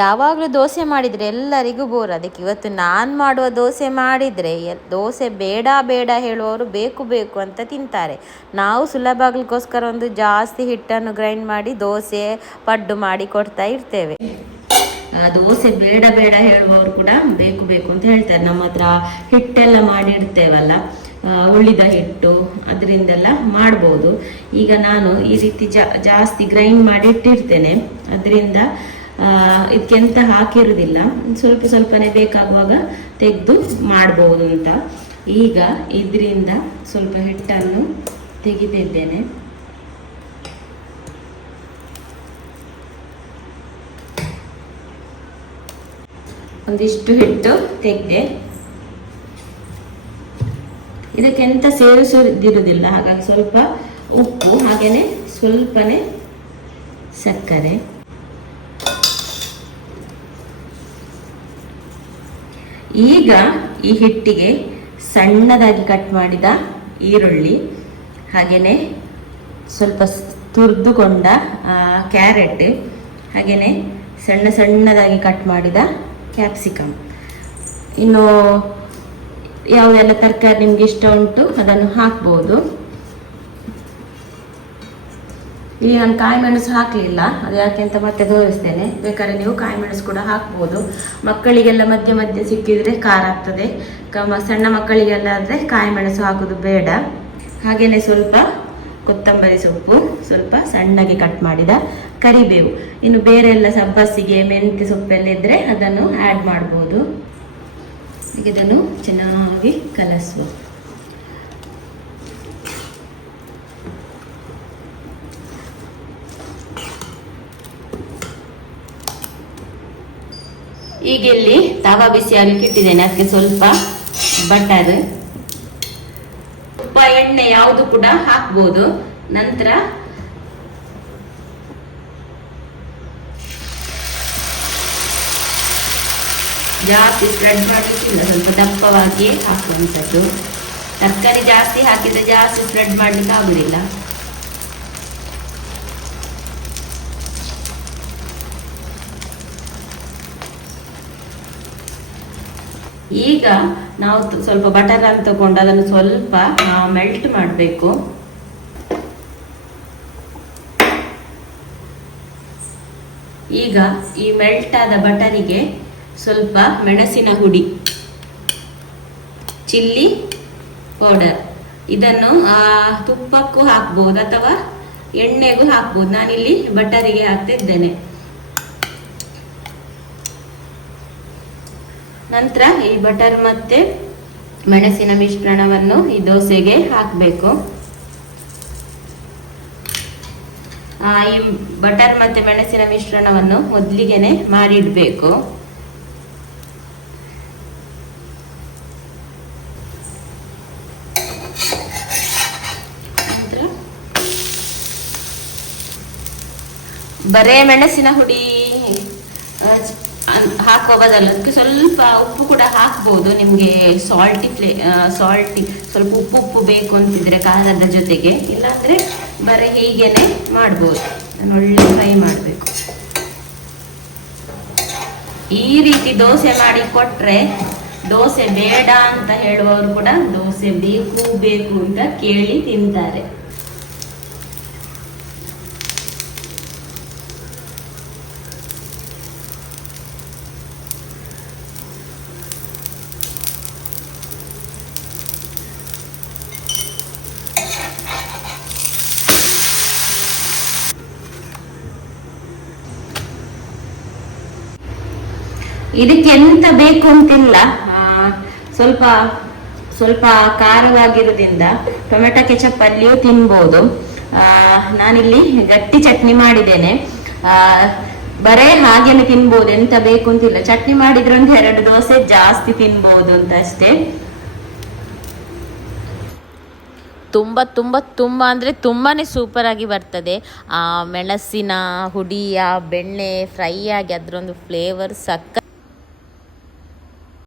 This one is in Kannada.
ಯಾವಾಗಲೂ ದೋಸೆ ಮಾಡಿದರೆ ಎಲ್ಲರಿಗೂ ಬೋರ್ ಅದಕ್ಕೆ ಇವತ್ತು ನಾನು ಮಾಡುವ ದೋಸೆ ಮಾಡಿದರೆ ದೋಸೆ ಬೇಡ ಬೇಡ ಹೇಳುವವರು ಬೇಕು ಬೇಕು ಅಂತ ತಿಂತಾರೆ. ನಾವು ಸುಲಭ ಆಗ್ಲಿಕ್ಕೋಸ್ಕರ ಒಂದು ಜಾಸ್ತಿ ಹಿಟ್ಟನ್ನು ಗ್ರೈಂಡ್ ಮಾಡಿ ದೋಸೆ ಪಡ್ಡು ಮಾಡಿ ಕೊಡ್ತಾ ಇರ್ತೇವೆ. ದೋಸೆ ಬೇಡ ಬೇಡ ಹೇಳುವವರು ಕೂಡ ಬೇಕು ಬೇಕು ಅಂತ ಹೇಳ್ತಾರೆ. ನಮ್ಮ ಹತ್ರ ಹಿಟ್ಟೆಲ್ಲ ಮಾಡಿಡ್ತೇವಲ್ಲ ಉಳಿದ ಹಿಟ್ಟು ಅದರಿಂದೆಲ್ಲ ಮಾಡ್ಬೋದು. ಈಗ ನಾನು ಈ ರೀತಿ ಜಾಸ್ತಿ ಗ್ರೈಂಡ್ ಮಾಡಿ ಇಟ್ಟಿರ್ತೇನೆ. ಅದರಿಂದ ಇದಕ್ಕೆಂತ ಹಾಕಿರೋದಿಲ್ಲ ಸ್ವಲ್ಪ ಸ್ವಲ್ಪನೇ ಬೇಕಾಗುವಾಗ ತೆಗೆದು ಮಾಡಬಹುದು ಅಂತ. ಈಗ ಇದರಿಂದ ಸ್ವಲ್ಪ ಹಿಟ್ಟನ್ನು ತೆಗೆದಿದ್ದೇನೆ. ಒಂದಿಷ್ಟು ಹಿಟ್ಟು ತೆಗೆದೆ. ಇದಕ್ಕೆಂತ ಸೇರಿಸೋದಿರುವುದಿಲ್ಲ ಹಾಗಾಗಿ ಸ್ವಲ್ಪ ಉಪ್ಪು ಹಾಗೇನೆ ಸ್ವಲ್ಪನೇ ಸಕ್ಕರೆ. ಈಗ ಈ ಹಿಟ್ಟಿಗೆ ಸಣ್ಣದಾಗಿ ಕಟ್ ಮಾಡಿದ ಈರುಳ್ಳಿ ಹಾಗೆಯೇ ಸ್ವಲ್ಪ ತುರಿದುಕೊಂಡ ಕ್ಯಾರೆಟ್ ಹಾಗೆಯೇ ಸಣ್ಣ ಸಣ್ಣದಾಗಿ ಕಟ್ ಮಾಡಿದ ಕ್ಯಾಪ್ಸಿಕಮ್ ಇನ್ನು ಯಾವುದೆಲ್ಲ ತರಕಾರಿ ನಿಮಗೆ ಇಷ್ಟ ಉಂಟು ಅದನ್ನು ಹಾಕ್ಬೋದು. ಈಗ ನಾನು ಕಾಯಿ ಮೆಣಸು ಹಾಕಲಿಲ್ಲ, ಅದು ಯಾಕೆ ಅಂತ ಮತ್ತೆ ತೋರಿಸ್ತೇನೆ. ಬೇಕಾದ್ರೆ ನೀವು ಕಾಯಿ ಮೆಣಸು ಕೂಡ ಹಾಕ್ಬೋದು. ಮಕ್ಕಳಿಗೆಲ್ಲ ಮಧ್ಯೆ ಮಧ್ಯೆ ಸಿಕ್ಕಿದರೆ ಖಾರ ಆಗ್ತದೆ. ಕ- ಸಣ್ಣ ಮಕ್ಕಳಿಗೆಲ್ಲ ಆದರೆ ಕಾಯಿ ಮೆಣಸು ಹಾಕೋದು ಬೇಡ. ಹಾಗೆಯೇ ಸ್ವಲ್ಪ ಕೊತ್ತಂಬರಿ ಸೊಪ್ಪು, ಸ್ವಲ್ಪ ಸಣ್ಣಗೆ ಕಟ್ ಮಾಡಿದ ಕರಿಬೇವು. ಇನ್ನು ಬೇರೆ ಎಲ್ಲ ಸಬ್ಬಸಿಗೆ, ಮೆಂತ್ಯ ಸೊಪ್ಪೆಲ್ಲ ಇದ್ದರೆ ಅದನ್ನು ಆ್ಯಡ್ ಮಾಡ್ಬೋದು. ಇದನ್ನು ಚೆನ್ನಾಗಿ ಕಲಸುವ ಈಗ ಇಲ್ಲಿ ತವಾ ಬಿಸಿ ಆಗ್ಲಿಕ್ಕೆ ಇಟ್ಟಿದ್ದೇನೆ. ಅದಕ್ಕೆ ಸ್ವಲ್ಪ ಬಟರ್ ತುಪ್ಪ ಎಣ್ಣೆ ಯಾವುದು ಕೂಡ ಹಾಕ್ಬೋದು. ನಂತರ ಜಾಸ್ತಿ ಸ್ಪ್ರೆಡ್ ಮಾಡಲಿಕ್ಕಿಲ್ಲ. ಸ್ವಲ್ಪ ದಪ್ಪವಾಗಿ ಹಾಕುವಂಥದ್ದು. ತರಕಾರಿ ಜಾಸ್ತಿ ಹಾಕಿದ್ರೆ ಜಾಸ್ತಿ ಸ್ಪ್ರೆಡ್ ಮಾಡಲಿಕ್ಕೆ ಆಗುದಿಲ್ಲ. ಈಗ ನಾವು ಸ್ವಲ್ಪ ಬಟರ್ ಅನ್ನು ತಗೊಂಡು ಅದನ್ನು ಸ್ವಲ್ಪ ಮೆಲ್ಟ್ ಮಾಡಬೇಕು. ಈಗ ಈ ಮೆಲ್ಟ್ ಆದ ಬಟರಿಗೆ ಸ್ವಲ್ಪ ಮೆಣಸಿನ ಹುಡಿ ಚಿಲ್ಲಿ ಪೌಡರ್. ಇದನ್ನು ಆ, ತುಪ್ಪಕ್ಕೂ ಹಾಕ್ಬೋದು ಅಥವಾ ಎಣ್ಣೆಗೂ ಹಾಕ್ಬೋದು. ನಾನಿಲ್ಲಿ ಬಟರಿಗೆ ಹಾಕ್ತಾ ಇದ್ದೇನೆ ನಂತರ ಈ ಬಟರ್ ಮತ್ತೆ ಮೆಣಸಿನ ಮಿಶ್ರಣವನ್ನು ಈ ದೋಸೆಗೆ ಹಾಕಬೇಕು. ಈ ಬಟರ್ ಮತ್ತೆ ಮೆಣಸಿನ ಮಿಶ್ರಣವನ್ನು ಮೊದಲಿಗೆನೆ ಮಾಡಿಡಬೇಕು. ಬರೇ ಮೆಣಸಿನ ಹುಡಿ. ಬದಲು ಅದಕ್ಕೆ ಸ್ವಲ್ಪ ಉಪ್ಪು ಕೂಡ ಹಾಕ್ಬೋದು. ನಿಮಗೆ ಸಾಲ್ಟಿ ಫ್ಲೇ ಸಾಲ್ಟಿ ಸ್ವಲ್ಪ ಉಪ್ಪು ಉಪ್ಪು ಬೇಕು ಅಂತಿದ್ರೆ ಖಾರದ ಜೊತೆಗೆ. ಇಲ್ಲಾಂದರೆ ಬರೀ ಹೀಗೇನೆ ಮಾಡ್ಬೋದು. ನಾನು ಒಳ್ಳೆ ಫ್ರೈ ಮಾಡಬೇಕು. ಈ ರೀತಿ ದೋಸೆ ಮಾಡಿ ಕೊಟ್ಟರೆ ದೋಸೆ ಬೇಡ ಅಂತ ಹೇಳುವವರು ಕೂಡ ದೋಸೆ ಬೇಕು ಬೇಕು ಅಂತ ಕೇಳಿ ತಿಂತಾರೆ. ಇದಕ್ಕೆ ಎಂತ ಬೇಕು ಅಂತಿಲ್ಲ. ಆ, ಸ್ವಲ್ಪ ಸ್ವಲ್ಪ ಖಾರವಾಗಿರೋದ್ರಿಂದ ಟೊಮೆಟೊ ಕೆಚಪ್ ಅಲ್ಲಿಯೂ ತಿನ್ಬೋದು. ಆ, ನಾನಿಲ್ಲಿ ಗಟ್ಟಿ ಚಟ್ನಿ ಮಾಡಿದ್ದೇನೆ. ಆ, ಬರೇ ಹಾಗೇನೆ ತಿನ್ಬೋದು ಎಂತ ಬೇಕು ಅಂತಿಲ್ಲ. ಚಟ್ನಿ ಮಾಡಿದ್ರೆ ಒಂದು ಎರಡು ದೋಸೆ ಜಾಸ್ತಿ ತಿನ್ಬೋದು ಅಂತ ಅಷ್ಟೇ. ತುಂಬ ತುಂಬ ತುಂಬ ಅಂದರೆ ತುಂಬಾ ಸೂಪರಾಗಿ ಬರ್ತದೆ. ಆ ಮೆಣಸಿನ ಹುಡಿಯ ಬೆಣ್ಣೆ ಫ್ರೈ ಆಗಿ ಅದರೊಂದು ಫ್ಲೇವರ್ ಸಕ್ಕ